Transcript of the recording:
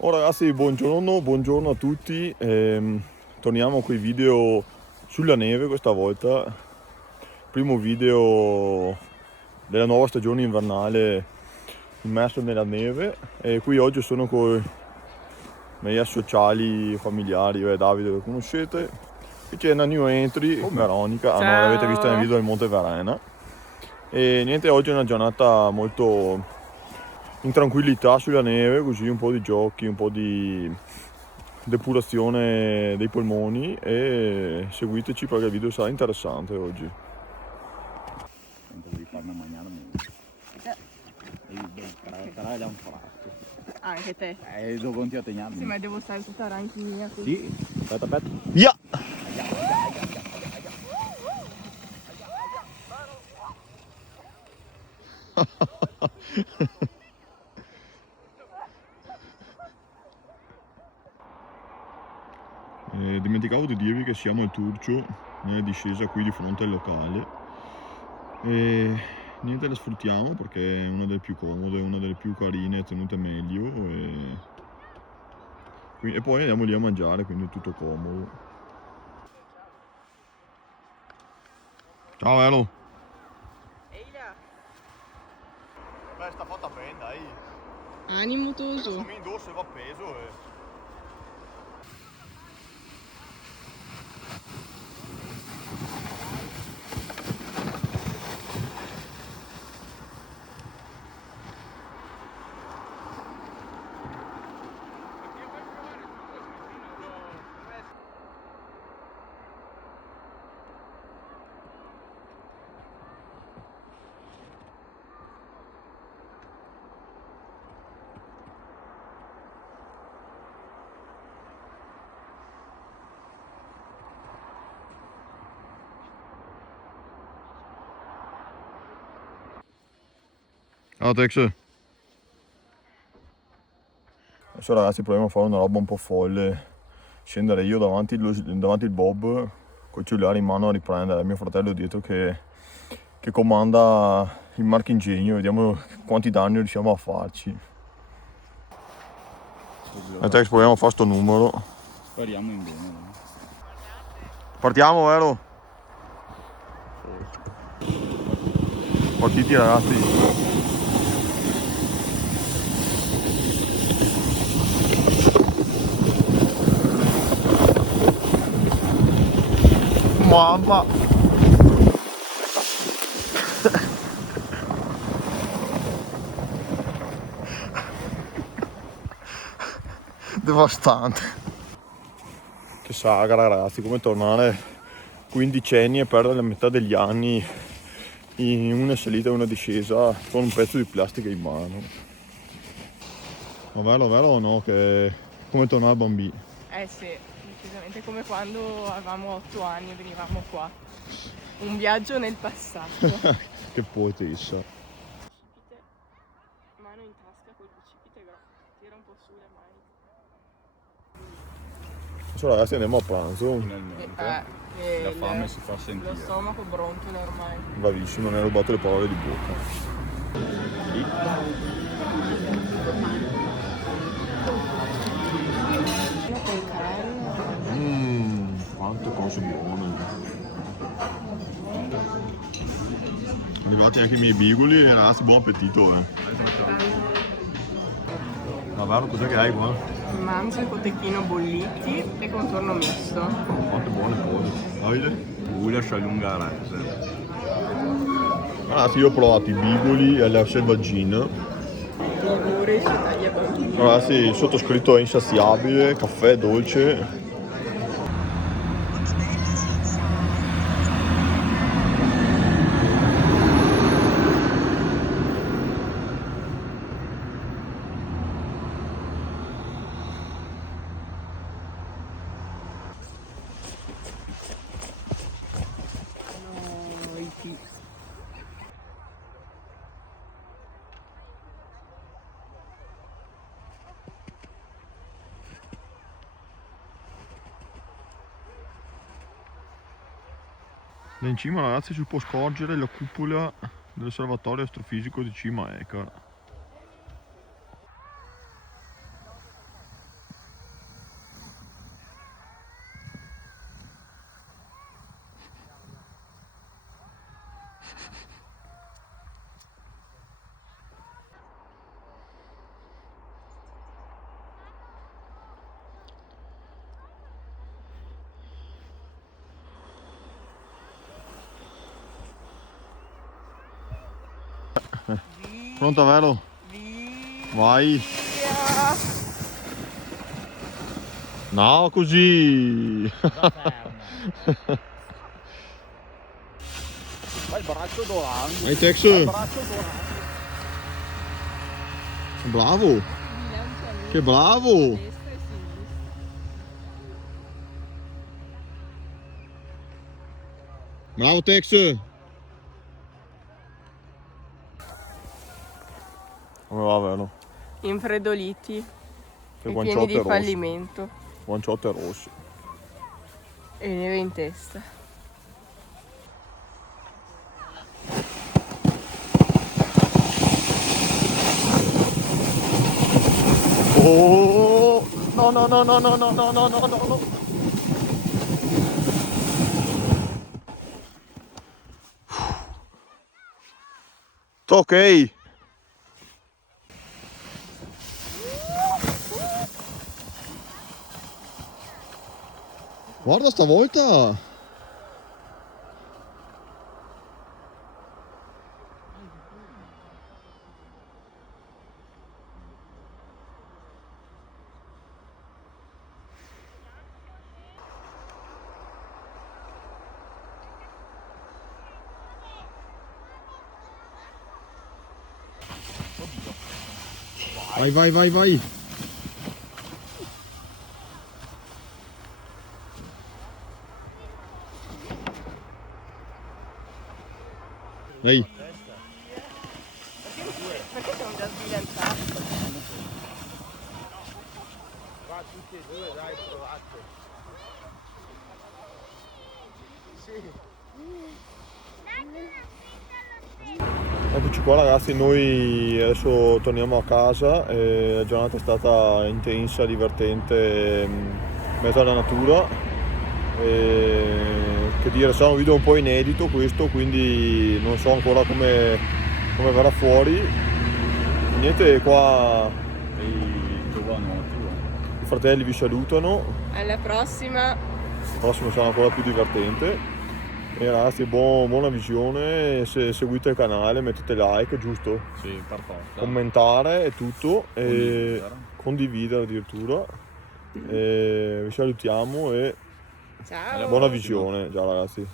Oh ragazzi, buongiorno a tutti. Torniamo con i video sulla neve questa volta. Primo video della nuova stagione invernale immerso nella neve. E qui oggi sono con i miei associali familiari, Davide lo conoscete. Qui c'è una new entry, Veronica, non l'avete vista nel video del Monte Verena. E niente, oggi è una giornata molto in tranquillità sulla neve, così un po' di giochi, un po' di depurazione dei polmoni e seguiteci perché il video sarà interessante oggi. Devi farmi mangiare devi carare un fratto. Anche te? Devo continuare a tegnarmi. Sì, ma devo stare tutta ranchina qui. Sì, aspetta. Via! Dimenticavo di dirvi che siamo al Turcio, nella discesa qui di fronte al locale. E niente, la sfruttiamo perché è una delle più comode, una delle più carine, tenute meglio. E poi andiamo lì a mangiare, quindi è tutto comodo. Ciao Elo! Ehi là! Beh, sta fatta bene, dai! Animo toso! Sono indosso e va peso Ciao Tex! Adesso ragazzi proviamo a fare una roba un po' folle. Scendere io davanti il bob col cellulare in mano a riprendere, mio fratello dietro che comanda il marchingegno, vediamo quanti danni riusciamo a farci. Tex, proviamo a fare sto numero. Speriamo in bene. Partiamo, vero? Partiti ragazzi. Mamma! Devastante. Che saga ragazzi, come tornare quindicenni e perdere la metà degli anni in una salita e una discesa con un pezzo di plastica in mano. Ma vero o no che come tornare bambini? Sì, decisamente come quando avevamo 8 anni e venivamo qua. Un viaggio nel passato. Che poetessa. Mano in tasca col precipite, tira un po' su le mani. Adesso ragazzi andiamo a pranzo. Finalmente. La fame si fa Lo sentire. stomaco brontola ormai. Bravissimo, non hai rubato le parole di bocca. Quante cose buone. Arrivati anche i miei bigoli, ragazzi, buon appetito Ma vero, cos'è che hai qua? Manzo e cotechino bolliti e contorno misto. Quante buone cose. Davide? Gulasch all'ungherese. Ragazzi, io ho provato i bigoli alla selvaggina. Rigore ci taglia bambini. Ragazzi, il sottoscritto è insaziabile, caffè dolce. Là in cima ragazzi si può scorgere la cupola dell'osservatorio astrofisico di Cima Ekar. Pronta, vero? Via. Vai. No, così. Fai il braccio dorato. Hai Tex? Braccio dorato. Bravo. Che bravo. Bravo Tex. Come va, vero? Infreddoliti Che e pieni guanciotte di rosse. fallimento. Guanciotte rosse. E neve in testa. Oh! No, no, no, no, no, no, no, no, no, no. Ok. Guarda stavolta. Vai, vai, vai, vai. Ehi. Perché siamo già sbilanciati? Va tutti e due, dai, provate. Eccoci qua ragazzi, noi adesso torniamo a casa, la giornata è stata intensa, divertente, in mezzo alla natura. Che dire, sarà un video un po' inedito questo, quindi non so ancora come verrà fuori. Niente, qua i fratelli vi salutano, Alla prossima. il prossimo sarà ancora più divertente. E ragazzi, buona visione, se seguite il canale mettete like, giusto? Sì, per forza. Commentare e tutto, e Condividere. condividere addirittura. E vi salutiamo e Ciao. buona visione, ciao ragazzi.